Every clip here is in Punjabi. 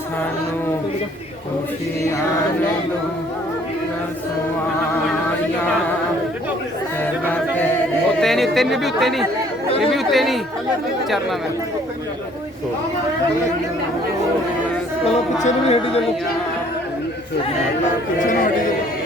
ਸਾਨੂੰ ਖੁਸ਼ੀ ਆਨੰਦੋ ਰਸਵਾਇਆ ਉੱਤੇ ਨਹੀਂ ਉੱਤੇ ਨਹੀਂ, ਵੀ ਉੱਤੇ ਨਹੀਂ। ਇਹ ਵੀ ਉੱਤੇ ਨਹੀਂ। ਚਰਨਾ ਮੈਂ। ਚਲੋ, ਪਿੱਛੇ ਨਹੀਂ ਹਟੀ ਚਲੋ ਪਿੱਛੇ ਨਹੀਂ ਹਟੀ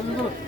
ਗਿਆ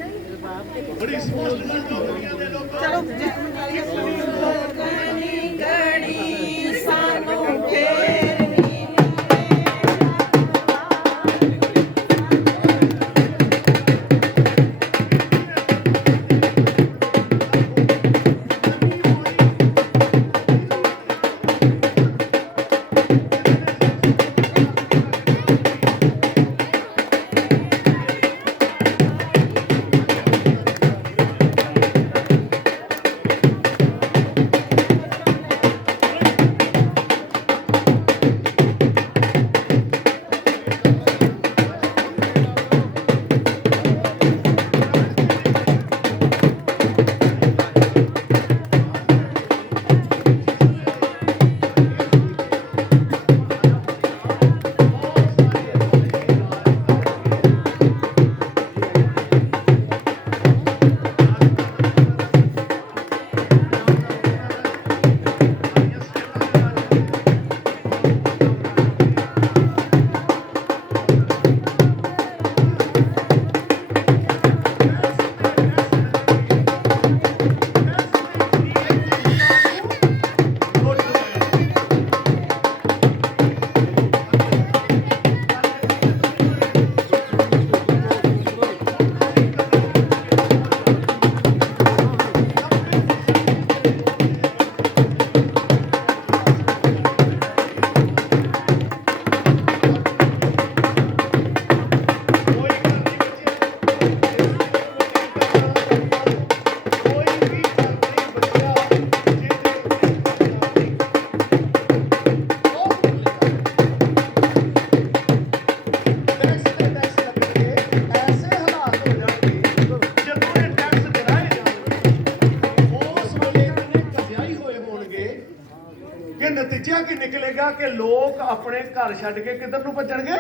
ਕੀ ਕਿ ਲੋਕ ਆਪਣੇ ਘਰ ਛੱਡ ਕੇ ਕਿੱਧਰ ਨੂੰ ਭੱਜਣਗੇ?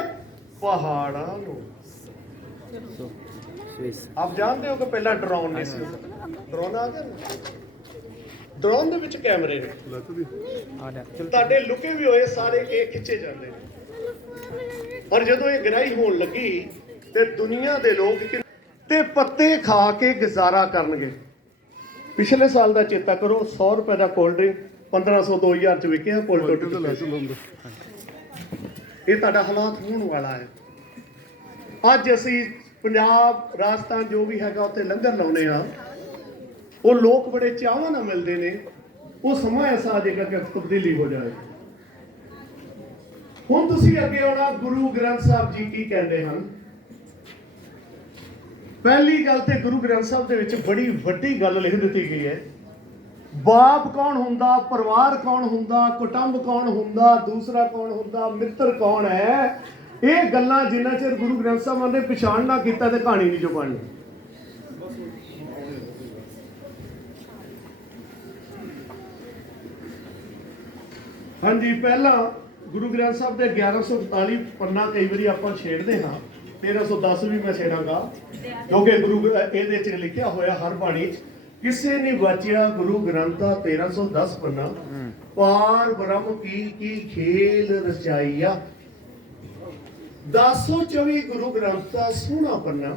ਪਹਾੜਾਂ ਨੂੰ। ਆਪ ਜਾਣਦੇ ਹੋ ਕਿ ਪਹਿਲਾਂ ਡਰੋਨ ਨਹੀਂ ਸੀ? ਡਰੋਨ ਆ ਗਿਆ ਡਰੋਨ ਦੇ ਵਿੱਚ ਕੈਮਰੇ ਨੇ। ਤੁਹਾਡੇ ਲੁਕੇ ਵੀ ਹੋਏ, ਸਾਰੇ ਇਹ ਖਿੱਚੇ ਜਾਂਦੇ ਨੇ। ਪਰ ਜਦੋਂ ਇਹ ਗ੍ਰਾਈ ਹੋਣ ਲੱਗੀ, ਤੇ ਦੁਨੀਆ ਦੇ ਲੋਕ ਤੇ ਪੱਤੇ ਖਾ ਕੇ ਗੁਜ਼ਾਰਾ ਕਰਨਗੇ। ਪਿਛਲੇ ਸਾਲ ਦਾ ਚੇਤਾ ਕਰੋ 100 ਰੁਪਏ ਦਾ ਕੋਲਡ ਡਰਿੰਕ 1500 2000 ਚ ਵਿਕਿਆ ਕੋਲਡ ਤੇ ਡਰਿੰਕ ਲੈ ਚਲੋ ਅੰਦਰ। ਇਹ ਤੁਹਾਡਾ ਹਾਲਾਤ ਹੋਣ ਵਾਲਾ ਹੈ। ਅੱਜ ਅਸੀਂ ਪੰਜਾਬ ਰਾਜਸਥਾਨ ਜੋ ਵੀ ਹੈਗਾ ਉੱਥੇ ਲੰਗਰ ਲਾਉਨੇ ਆ ਉਹ ਲੋਕ ਬੜੇ ਚਾਹਾਂ ਨਾਲ ਮਿਲਦੇ ਨੇ। ਉਹ ਸਮਾਂ ਐਸਾ ਆ ਜਾਏਗਾ ਕਿ ਤਬਦੀਲੀ ਹੋ ਜਾਏ। ਹੁਣ ਤੁਸੀਂ ਅੱਗੇ ਆਉਣਾ ਗੁਰੂ ਗ੍ਰੰਥ ਸਾਹਿਬ ਜੀ ਕੀ ਕਹਿੰਦੇ ਹਨ? ਪਹਿਲੀ ਗੱਲ ਤੇ ਗੁਰੂ ਗ੍ਰੰਥ ਸਾਹਿਬ ਦੇ ਵਿੱਚ ਬੜੀ ਵੱਡੀ ਗੱਲ ਲਿਖ ਦਿੱਤੀ ਗਈ ਹੈ। ਬਾਪ ਕੌਣ ਹੁੰਦਾ, ਪਰਿਵਾਰ ਕੌਣ ਹੁੰਦਾ, ਕੁਟੰਬ ਕੌਣ ਹੁੰਦਾ, ਦੂਸਰਾ ਕੌਣ ਹੁੰਦਾ, ਮਿੱਤਰ ਕੌਣ ਹੈ? ਇਹ ਗੱਲਾਂ ਜਿੰਨਾ ਚਿਰ ਗੁਰੂ ਗ੍ਰੰਥ ਸਾਹਿਬ ਨੇ ਪਛਾਣ ਨਾ ਕੀਤਾ ਤੇ ਕਹਾਣੀ ਨਹੀਂ ਜੋ ਬਣਨੀ। ਹਾਂਜੀ, ਪਹਿਲਾਂ ਗੁਰੂ ਗ੍ਰੰਥ ਸਾਹਿਬ ਦੇ 1144 ਪੰਨਾ ਕਈ ਵਾਰੀ ਆਪਾਂ ਛੇੜਦੇ ਹਾਂ 1310 ਵੀ ਮੈਂ ਛੇੜਾਂਗਾ। ਕਿਉਂਕਿ ਗੁਰੂ ਗ੍ਰ- ਇਹਦੇ ਚ ਲਿਖਿਆ ਹੋਇਆ ਹਰ ਬਾਣੀ ਚ ਕਿਸੇ ਨੇ ਵਾਚਿਆ ਗੁਰੂ ਗ੍ਰੰਥ ਦਾ 1310 ਪੰਨਾ ਪਾਰ ਬ੍ਰਹਮ ਕੀ ਕੀ ਖੇਲ ਰਚਾਈਆ। 1024 ਗੁਰੂ ਗ੍ਰੰਥ ਸੋਹਣਾ ਪੰਨਾ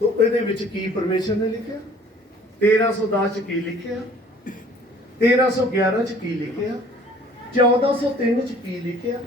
ਤੋ ਇਹਦੇ ਵਿੱਚ ਕੀ ਪਰਮੇਸ਼ਰ ਨੇ ਲਿਖਿਆ? 1310 ਚ ਕੀ ਲਿਖਿਆ? 1311 ਚ ਕੀ ਲਿਖਿਆ? 1403 ਚ ਕੀ ਲਿਖਿਆ?